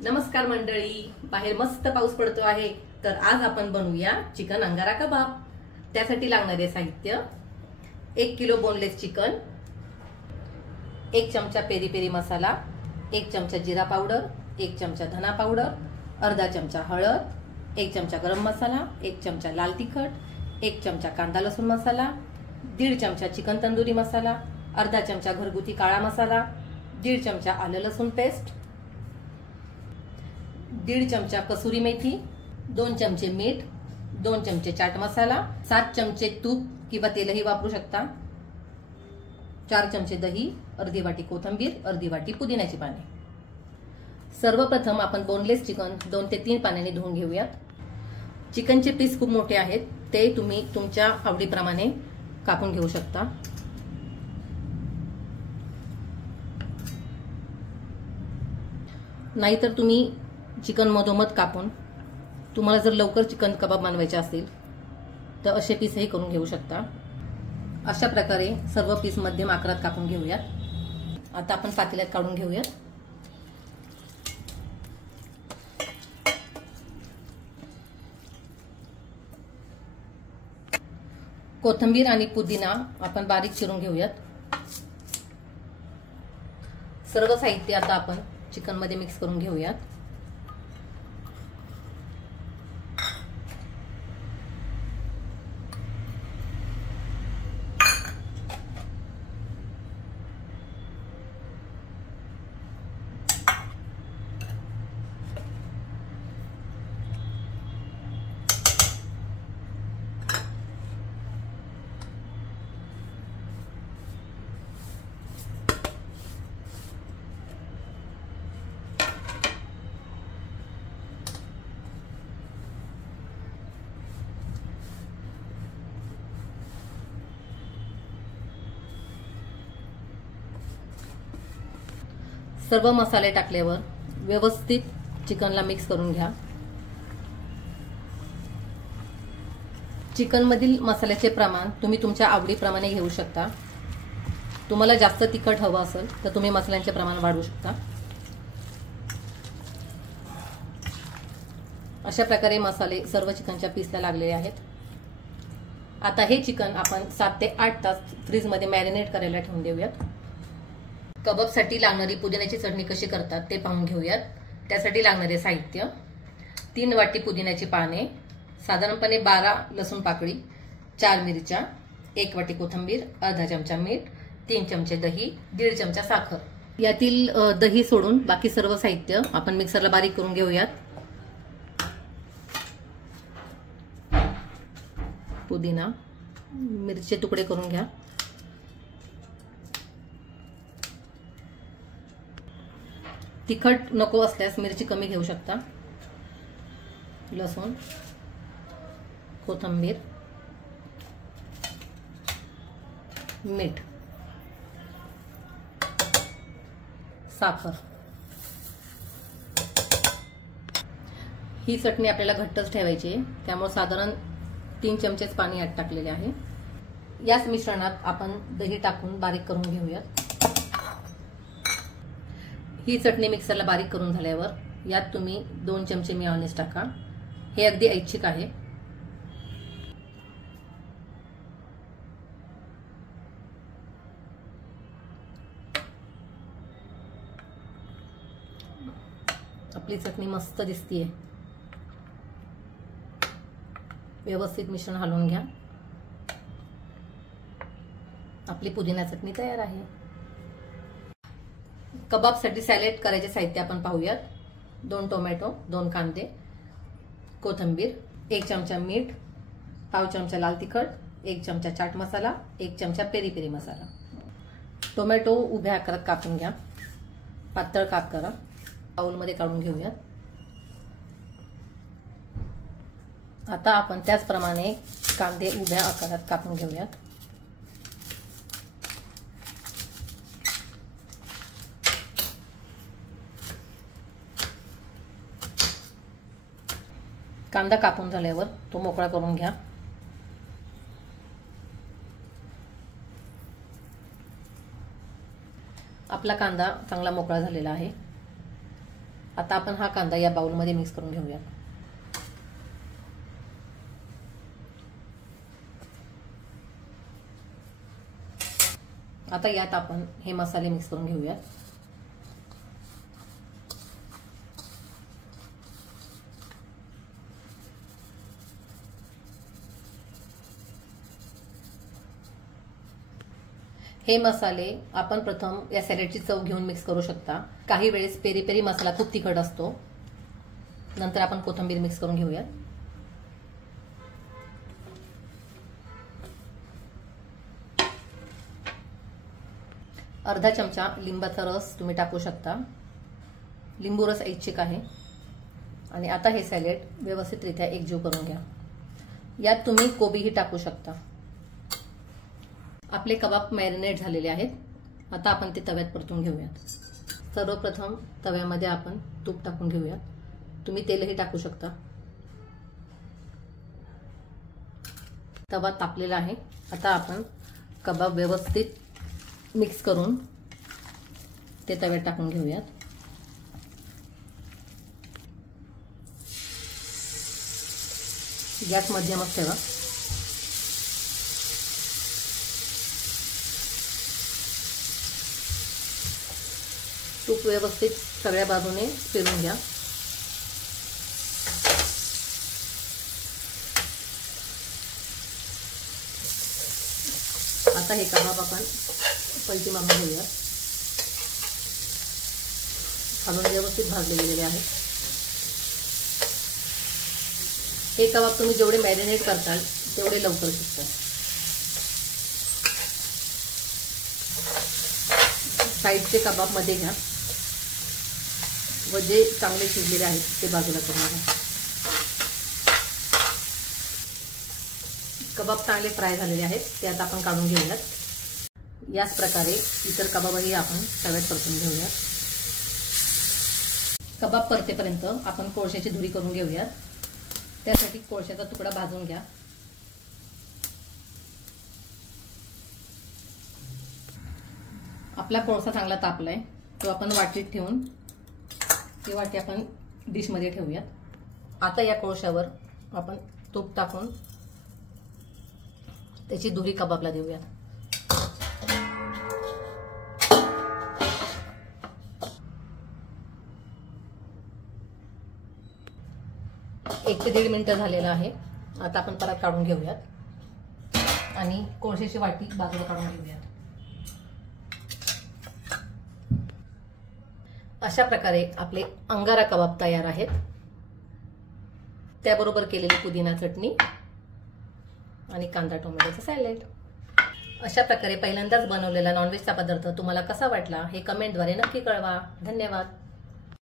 नमस्कार मंडळी, बाहेर मस्त पाऊस पडतो आहे. तर आज आपण बनवूया चिकन अंगारा कबाब. त्यासाठी लागणारे साहित्य: 1 किलो बोनलेस चिकन, 1 चमचा पेरी पेरी मसाला, 1 चमचा जिरा पावडर, 1 चमचा धना पावडर, अर्धा चमचा हळद, 1 चमचा गरम मसाला, 1 चमचा लाल तिखट, 1 चमचा कांदा लसूण मसाला, 1.5 चमचा चिकन तंदुरी मसाला, अर्धा चमचा घरगुती काळा मसाला, 1.5 चमचा आलं लसूण पेस्ट, 1.5 चमचा कसुरी मेथी, 2 चमचे मीठ, 2 चमचे चाट मसाला, 7 चमचे तूप किंवा तेलही वापरू शकता, 4 चमचे दही, अर्धी वाटी कोथिंबीर, अर्धी वाटी पुदिन्याची पाने. सर्वप्रथम आपण बोनलेस चिकन 2 ते 3 पाण्याने धुवून घेऊयात. चिकनचे पीस खूप मोठे आहेत, ते तुम्ही तुमच्या आवडीप्रमाणे कापून घेऊ शकता. नाहीतर तुम्ही चिकन मधोमध कापून, तुम्हाला जर लवकर चिकन कबाब बनवायचे असतील तर असे पीसही करून घेऊ शकता. अशा प्रकारे सर्व पीस मध्यम आकारात कापून घेऊयात. आता आपण पातेल्यात काढून घेऊयात. कोथिंबीर आणि पुदिना आपण बारीक चिरून घेऊयात. सर्व साहित्य आता आपण चिकन मध्ये मिक्स करून घेऊयात. सर्व मसाले टाकल्यावर व्यवस्थित चिकनला मिक्स करून घ्या. चिकन मधील मसाल्याचे प्रमाण तुम्ही तुमच्या आवडीप्रमाणे घेऊ शकता. तुम्हाला जास्त तिखट हवं असेल तर तुम्ही मसाल्यांचे प्रमाण वाढवू शकता. अशा प्रकारे मसाले सर्व चिकनच्या पीसला लागलेले आहेत. आता हे चिकन आपण 7 ते 8 तास फ्रीज मध्ये मॅरिनेट करायला ठेवून देऊयात. कबाबसाठी लागणारी पुदिन्याची चटणी कशी करतात ते पाहून घेऊयात. त्यासाठी लागणारे साहित्य: 3 वाटी पुदिन्याची पाने, साधारणपणे 12 लसूण पाकळी, 4 मिरच्या, 1 वाटी कोथिंबीर, अर्धा चमचा मीठ, 3 चमचे दही, 1.5 चमचा साखर. यातील दही सोडून बाकी सर्व साहित्य आपण मिक्सरला बारीक करून घेऊयात. पुदिना, मिरचे तुकडे करून घ्या. तिखट नको असल्यास मिरची कमी घेऊ शकता. लसूण, कोथिंबीर, मीठ, साखर. ही चटणी आपल्याला घट्टच ठेवायची आहे, त्यामुळे साधारण 3 चमचेच पाणी यात टाकलेले आहे. याच मिश्रणात आपण दही टाकून बारीक करून घेऊयात. ही चटणी मिक्सरला बारीक करून झाल्यावर यात तुम्ही 2 चमचे मेयोनीज टाका. हे अगदी ऐच्छिक आहे. आपली चटणी मस्त दिसतीये. व्यवस्थित मिश्रण हलवून घ्या. आपली पुदिना चटणी तयार आहे. कबाबसाठी सॅलेड करायचे साहित्य आपण पाहूयात. 2 टोमॅटो, 2 कांदे, कोथिंबीर, 1 चमचा मीठ, पाव चमचा लाल तिखट, 1 चमचा चाट मसाला, 1 चमचा पेरी पेरी मसाला. टोमॅटो उभ्या आकारात कापून घ्या. पातळ काप करा. बाउलमध्ये काढून घेऊयात. आता आपण त्याचप्रमाणे कांदे उभ्या आकारात कापून घेऊयात. कांदा कापून झाल्यावर तो मोकळा करून घ्या. आपला कांदा चांगला मोकळा झालेला आहे. आता आपण हा कांदा या बाउलमध्ये मिक्स करून घेऊया। आता यात आपण हे मसाले मिक्स करून घेऊया। हे मसाले आपण प्रथम या सॅलेडची चव घेऊन मिक्स करू शकता। काही वेळेस पेरी पेरी मसाला खूप तिखट असतो, नंतर आपण कोथिंबीर मिक्स करून घेऊया। अर्धा चमचा लिंबाचा रस तुम्ही टाकू शकता। लिंबू रस ऐच्छिक आहे। आणि आता हे सॅलेड व्यवस्थितरित्या एकजीव करून घ्या। यात तुम्ही कोबीही टाकू शकता। आपले कबाब मॅरिनेट झालेले आहेत। आता आपण ते तव्यात परतून घेऊयात। सर्वप्रथम तव्यामध्ये आपण तूप टाकून घेऊयात, तुम्ही तेलही टाकू शकता। तवा तापलेला आहे। आता आपण कबाब व्यवस्थित मिक्स करून ते तव्यात टाकून घेऊयात। गॅस मध्यमच ठेवा। तूप व्यवस्थित सगळ्या बाजूने फिरून घ्या। आता हे कबाब आपण पलटी मारून घेऊया। खालून व्यवस्थित भाजले गेलेले आहेत। हे कबाब तुम्ही जेवढे मॅरिनेट करताल तेवढे लवकर शिजतात। साईडचे कबाब मध्ये घ्या व जे चांगले शिजलेले आहेत ते बाजूला करून घ्या। कबाब चांगले फ्राय झालेले आहेत, ते आता आपण काढून घेऊयात। याच प्रकारे इतर कबाबही आपण तव्यात परतून घेऊयात। कबाब परतेपर्यंत आपण कोळशाची धुरी करून घेऊयात। त्यासाठी कोळशाचा तुकडा भाजून घ्या। आपला कोळसा चांगला तापलाय, तो आपण वाटीत ठेवून ती वाटी आपण डिश मध्ये ठेवूयात। आता या कोळशावर आपण तूप टाकून त्याची धुरी कबाबला देऊयात। 1 ते 1.5 मिनिटं झालेलं आहे। आता आपण परत काढून घेऊयात आणि कोळशाची वाटी बाजूला काढून घेऊयात। अशा प्रकारे आपले अंगारा कबाब तयार आहेत। त्याबरोबर केलेली पुदिना चटणी आणि कांदा टोमॅटोचा सॅलेड। अशा प्रकारे पहिल्यांदाच बनवलेला नॉनव्हेजचा पदार्थ तुम्हाला कसा वाटला हे कमेंटद्वारे नक्की कळवा। धन्यवाद।